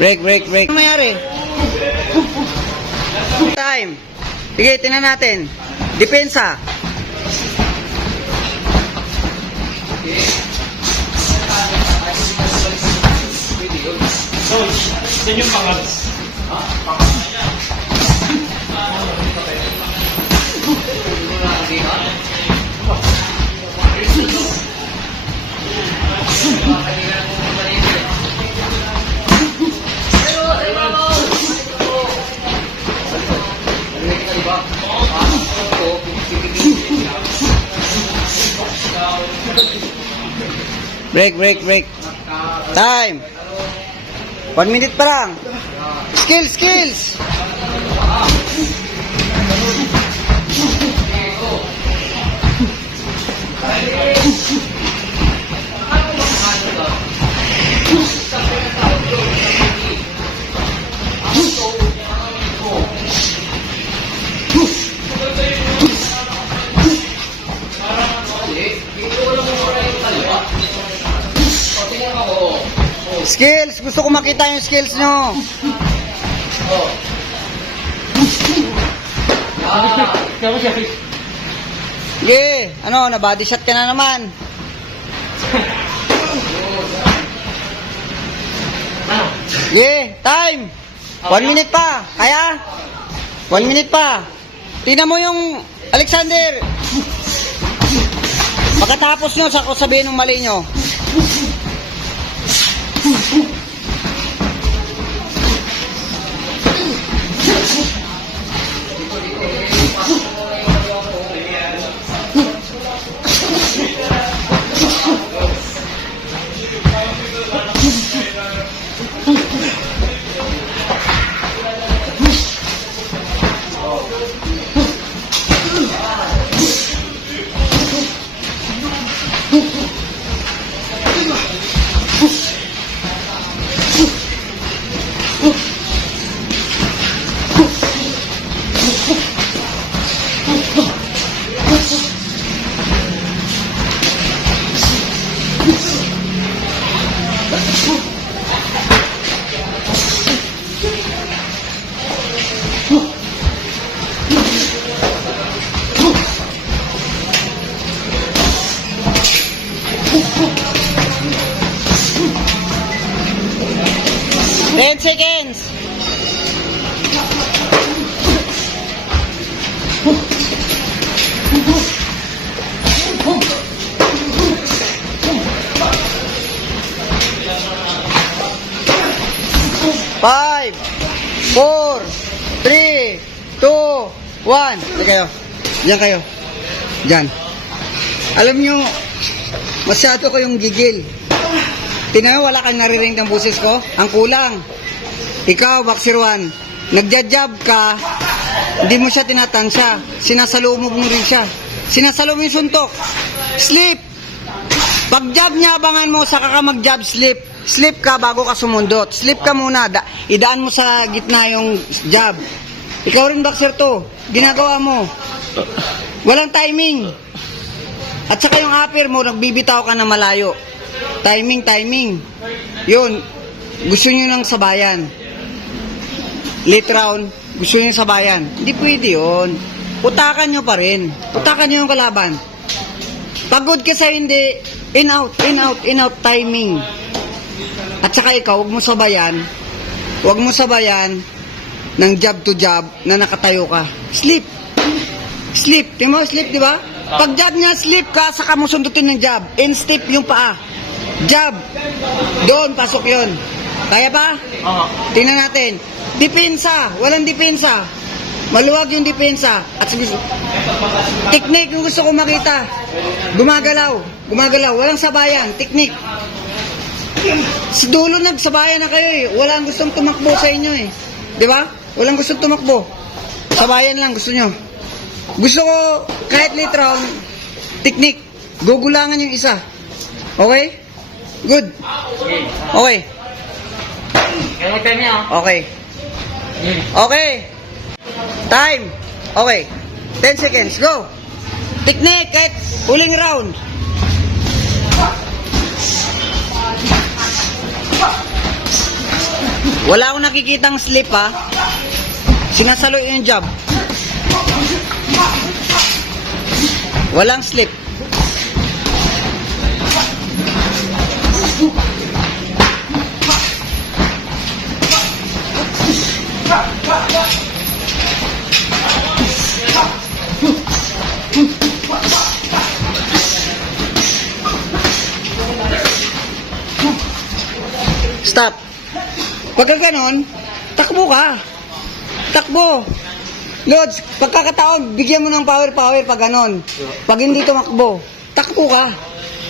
Break, break, break. Ano mayari? Time. Sige, tingnan natin. Depensa. Yan yung pangalas. Break, break, break. Time. One minute pa lang. Skills, skills. Skills. Makita yung skills nyo. Mo siya, Sige. Ano, na body shot ka na naman. Sige. Time. One minute pa. Kaya? One minute pa. Tingnan mo yung Alexander. Pagkatapos nyo, sa sabihin ng mali nyo. Ten seconds. Five, four, three, two, one. Diyan kayo. Diyan kayo. Diyan. Alam nyo, masyado kayong gigil. Tingnan mo, wala kang naririnig ng boses ko. Ang kulang. Ikaw, Boxer One, nagja-job ka, hindi mo siya tinatansya. Sinasalubog mo rin siya. Sinasalubog yung suntok. Sleep! Pag job niya, abangan mo, saka ka mag-job, sleep. Sleep ka bago ka sumundot. Sleep ka muna. Da- idaan mo sa gitna yung job. Ikaw rin, Boxer to. Ginagawa mo. Walang timing. At saka yung upper mo, nagbibitaw ka na malayo. Timing, timing. Yun. Gusto nyo ng sabayan. Late round, gusto nyo ng sabayan. Hindi pwede yun. Utakan nyo pa rin. Utakan nyo yung kalaban. Pagod ka sa hindi, in out, in out, in out, timing. At saka ikaw, huwag mo sabayan, huwag mo sabayan ng job to job na nakatayo ka. Sleep. Sleep. Tingnan mo, sleep, di ba? Pag job niya, sleep ka, saka mo sundutin ng job. In step yung paa. Job. Doon, pasok yon. Kaya pa? Oo. Tingnan natin. Depensa. Walang depensa. Maluwag yung depensa. At sige, technique yung gusto ko makita. Gumagalaw. Gumagalaw. Walang sabayan. Technique. Sa dulo nagsabayan na kayo eh. Walang gustong tumakbo sa inyo eh. Di ba? Walang gustong tumakbo. Sabayan lang gusto nyo. Gusto ko kahit late round, technique. Gugulangan yung isa. Okay? Good. Okay. Mo time niya, Okay. oh. Okay. Time. Okay. 10 seconds. Go. Technique kahit huling round. Wala akong nakikitang slip ha. Sinasalo yung job. Walang slip. Stop. Pagka ganon, takbo ka. Takbo. Lods, pagkakataon, bigyan mo ng power-power pag ganon. Pag hindi tumakbo, takbo ka.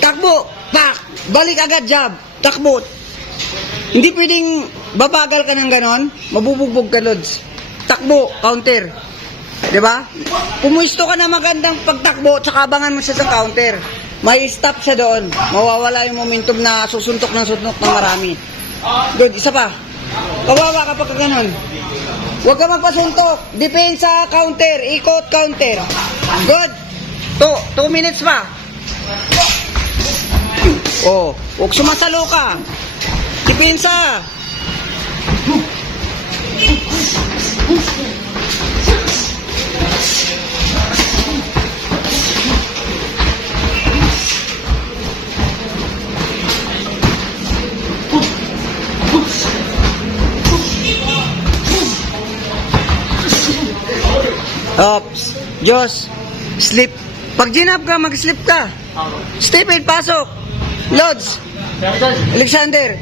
Takbo. Pak. Balik agad jab. Takbo. Hindi pwedeng babagal ka ng ganon, mabubugbog ka, Lods. Takbo, counter. 'Di ba? Pumuisto ka na magandang pagtakbo, tsaka abangan mo siya sa counter. May stop siya doon. Mawawala yung momentum na susuntok ng suntok ng marami. Good, isa pa. Kawawa kapag ka ganun. Huwag ka magpasuntok. Depensa, counter. Ikot, counter. Good. Two, two minutes pa. Oh, huwag sumasalo ka. Depensa. Ops. Diyos. Slip. Pag ginap ka, mag-slip ka. Stephen, pasok. Lods. Alexander.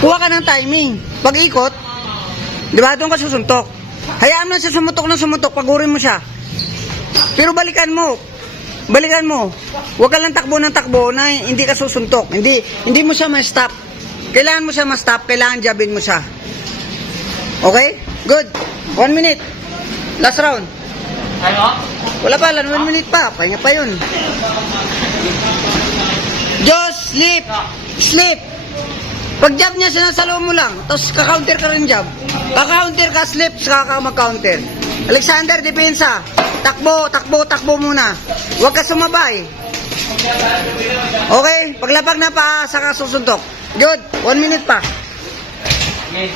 Kuha ka ng timing. Pag ikot, di ba doon ka susuntok. Hayaan mo na siya sumutok ng sumutok, pagurin mo siya. Pero balikan mo. Balikan mo. Huwag ka lang takbo ng takbo na hindi ka susuntok. Hindi hindi mo siya ma-stop. Kailangan mo siya ma-stop, kailangan jabin mo siya. Okay? Good. One minute. Last round. Ano? Wala pa, lang, one minute pa. Pahinga pa yun. Diyos, sleep. Sleep. Pag jab niya, sinasalo mo lang. Tapos kaka-counter ka rin jab. Kaka-counter ka, sleep, saka ka mag-counter. Alexander, depensa. Takbo, takbo, takbo muna. Huwag ka sumabay. Okay? Paglapag na pa, saka susuntok. Good. One minute pa. Okay.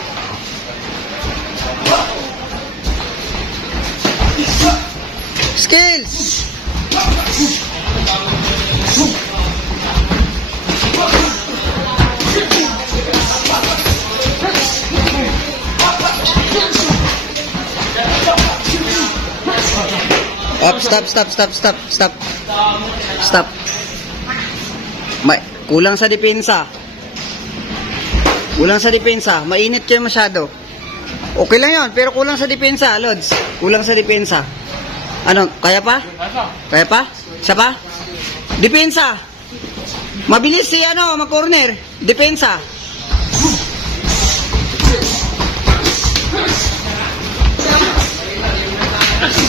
Skills. Stop, stop, stop, stop, stop. Stop. May, kulang sa depensa. Kulang sa depensa. Mainit kayo masyado. Okay lang yon pero kulang sa depensa, Lods. Kulang sa depensa. Ano, kaya pa? Kaya pa? Isa pa? Depensa. Mabilis si ano, mag-corner. Depensa.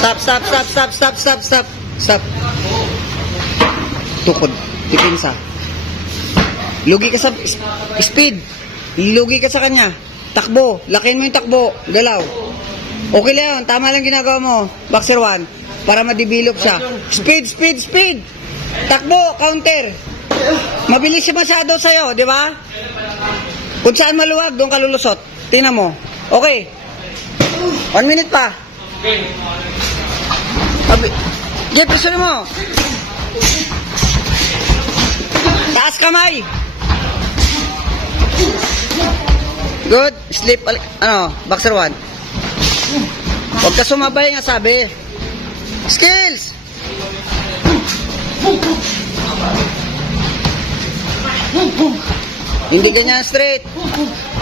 Stop, stop, stop, stop, stop, stop, stop. Stop. Tukod. Depensa. Lugi ka sa speed. Lugi ka sa kanya. Takbo. Lakin mo yung takbo. Galaw. Okay lang. Tama lang ginagawa mo. Boxer 1. Para ma-develop siya. Speed, speed, speed. Takbo. Counter. Mabilis siya masyado sa'yo. Di ba? Kung saan maluwag, doon ka lulusot. Tingnan mo. Okay. One minute pa. Okay. Abi, Jeff, preso mo. Taas kamay. Good. Sleep. Ano, boxer one. Huwag ka sumabay nga sabi. Skills. Hindi ganyan straight.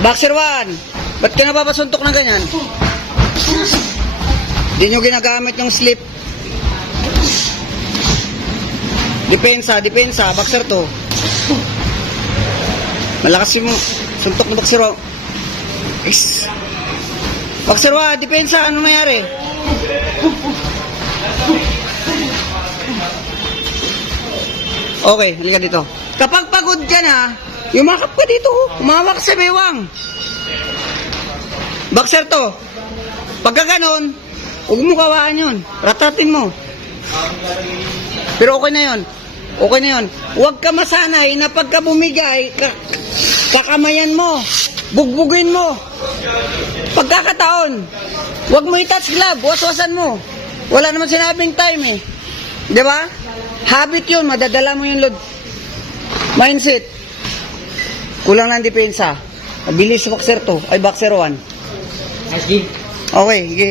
Boxer one. Ba't ka napapasuntok ng ganyan? Hindi nyo ginagamit yung slip. Depensa, depensa, boxer to. Malakas yung suntok ng boxer. oh. Is. Boxer wa, depensa, ano nangyari? Okay, halika dito. Kapag pagod ka na, yumakap ka dito. oh. Umawak sa bewang. Boxer to. Pagka ganon, huwag mo kawaan yun. Ratatin mo. Pero okay na yun. Okay na yun. Huwag ka masanay na pagka bumigay, ka- kakamayan mo. bugbugin mo. Pagkakataon, huwag mo i-touch glove, waswasan mo. Wala naman sinabing time eh. Di ba? Habit yun, madadala mo yung load. Mindset. Kulang ng depensa. Mabilis boxer to, ay boxer 1. Nice game. Okay, sige.